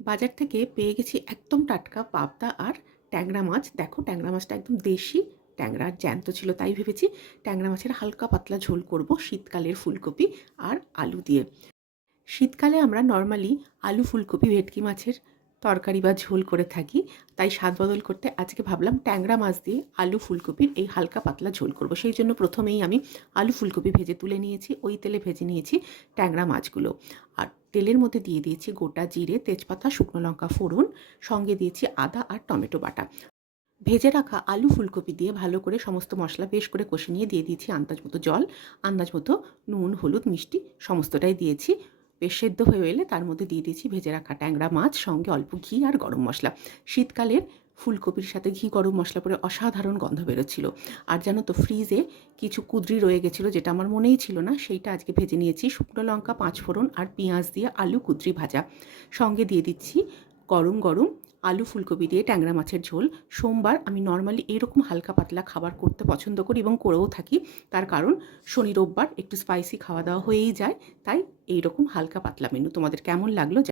বাজার থেকে পেয়ে গেছি একদম টাটকা পাবদা আর ট্যাংরা মাছ। দেখো ট্যাংরা মাছটা একদম দেশি ট্যাংরা, জ্যান্ত ছিল তাই ভেবেছি ট্যাংরা মাছের হালকা পাতলা ঝোল করব শীতকালের ফুলকপি আর আলু দিয়ে। শীতকালে আমরা নর্মালি আলু ফুলকপি ভেটকি মাছের তরকারি বা ঝোল করে থাকি, তাই স্বাদ বদল করতে আজকে ভাবলাম ট্যাংরা মাছ দিয়ে আলু ফুলকপির এই হালকা পাতলা ঝোল করব। সেই জন্য প্রথমেই আমি আলু ফুলকপি ভেজে তুলে নিয়েছি, ওই তেলে ভেজে নিয়েছি ট্যাংরা মাছগুলো। আর তেলের মধ্যে দিয়ে দিয়েছি গোটা জিরে, তেজপাতা, শুকনো লঙ্কা ফোড়ন, সঙ্গে দিয়েছি আদা আর টমেটো বাটা। ভেজে রাখা আলু ফুলকপি দিয়ে ভালো করে সমস্ত মশলা বেশ করে কষে নিয়ে দিয়ে দিয়েছি আন্দাজ মতো জল, আন্দাজ মতো নুন, হলুদ, মিষ্টি সমস্তটাই দিয়েছি। বেশ সেদ্ধ হয়ে এলে তার মধ্যে দিয়ে দিয়েছি ভেজে রাখা ট্যাংরা মাছ, সঙ্গে অল্প ঘি আর গরম মশলা। শীতকালের ফুলকপির সাথে ঘি গরম মশলা পরে অসাধারণ গন্ধ বেরোচ্ছিল। আর জানো তো ফ্রিজে কিছু কুদরি রয়ে গেছিলো, যেটা আমার মনেই ছিল না, সেইটা আজকে ভেজে নিয়েছি। শুকনো লঙ্কা, পাঁচফোড়ন আর পেঁয়াজ দিয়ে আলু কুদরি ভাজা, সঙ্গে দিয়ে দিচ্ছি গরম গরম আলু ফুলকপি দিয়ে ট্যাংরা মাছের ঝোল। সোমবার আমি নর্মালি এরকম হালকা পাতলা খাবার করতে পছন্দ করি এবং করেও থাকি। তার কারণ শনি রোববার একটু স্পাইসি খাওয়া দাওয়া হয়েই যায়, তাই এইরকম হালকা পাতলা মেনু। তোমাদের কেমন লাগলো?